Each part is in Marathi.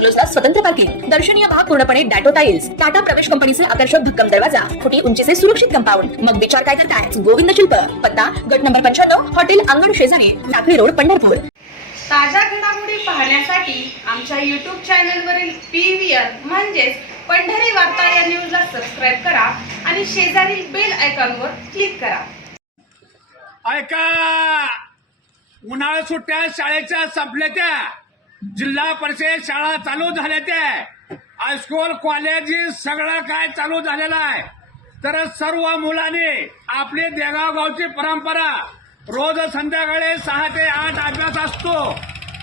बंगलोजला स्वतंत्र पार्किंग दर्शनीय भाग पूर्णपणे डॅटो टाइल्स टाटा प्रवेश कंपनीचे आकर्षक भक्कम दरवाजा फुटी उंचीचे सुरक्षित कंपाऊंड. मग विचार काय करताय? गोविंद शिल्प. पत्ता गट नंबर पंच्याण्णव हॉटेल अंगण शेजारी लाकडी रोड पंढरपूर. ताज्या घडामोडी पाहण्यासाठी आमच्या यूट्यूब चॅनलवरील पी व्ही आर म्हणजेच पंढरी वार्ता या न्यूजला सबस्क्राईब करा आणि शेजारील बेल आयकॉनवर क्लिक करा. ऐका! उन्हाळा सुट्ट्या शाळेच्या संपल्या त्या. जिल्हा परिषद शाळा चालू झाल्या त्या. हायस्कूल कॉलेज सगळं काय चालू झालेलं आहे. तर सर्व मुलांनी आपली देगाव गावची परंपरा रोज संध्याकाळी सहा ते आठ अभ्यास असतो.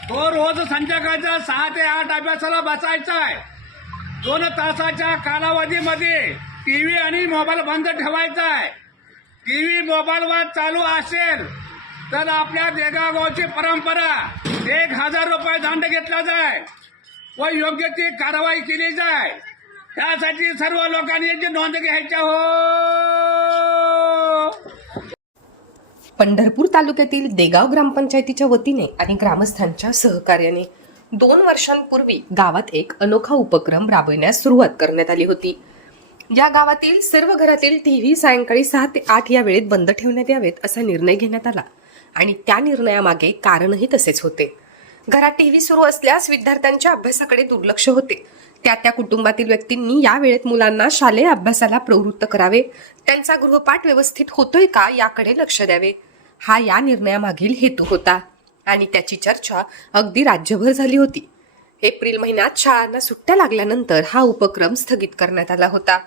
तो रोज संध्याकाळचा सहा ते आठ अभ्यासाला बसायचा आहे. दोन तासाच्या कालावधीमध्ये टीव्ही आणि मोबाईल बंद ठेवायचा आहे. टीव्ही मोबाईलवर चालू असेल तर आपल्या देगागावची परंपरा एक हजार रुपये दंड घेतला जाय. व योग्य ती कारवाई केली जाय. त्यासाठी सर्व लोकांनी याची नोंद घ्यायच्या हो. पंढरपूर तालुक्यातील देगाव ग्रामपंचायतीच्या वतीने आणि ग्रामस्थांच्या सहकार्याने दोन वर्षांपूर्वी गावात एक अनोखा उपक्रम राबविण्यास सुरुवात करण्यात आली होती. या गावातील सर्व घरातील टीव्ही सायंकाळी सहा ते आठ या वेळेत बंद ठेवण्यात यावेत असा निर्णय घेण्यात आला. आणि त्या निर्णयामागे कारणही तसेच होते. घरात टीव्ही सुरू असल्यास विद्यार्थ्यांच्या अभ्यासाकडे दुर्लक्ष होते. त्या त्या कुटुंबातील व्यक्तींनी या वेळेत मुलांना शालेय अभ्यासाला प्रवृत्त करावे. त्यांचा गृहपाठ व्यवस्थित होतोय का याकडे लक्ष द्यावे. हा या निर्णयामागील हेतू होता आणि त्याची चर्चा अगदी राज्यभर झाली होती. एप्रिल महिन्यात शाळांना सुट्ट्या लागल्यानंतर हा उपक्रम स्थगित करण्यात आला होता.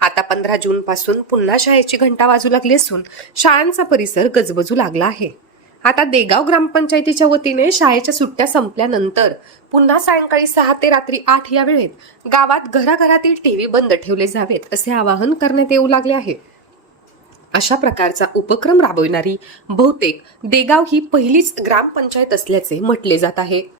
आता पंधरा जून पासून पुन्हा शाळेची घंटा वाजू लागली असून शाळांचा परिसर गजबजू लागला आहे. आता देगाव ग्रामपंचायतीच्या वतीने शाळेच्या सुट्ट्या संपल्यानंतर पुन्हा सायंकाळी सहा ते रात्री आठ या वेळेत गावात घराघरातील टीव्ही बंद ठेवले जावेत असे आवाहन करण्यात येऊ लागले आहे. अशा प्रकारचा उपक्रम राबविणारी बहुतेक देगाव ही पहिलीच ग्रामपंचायत असल्याचे म्हटले जात आहे.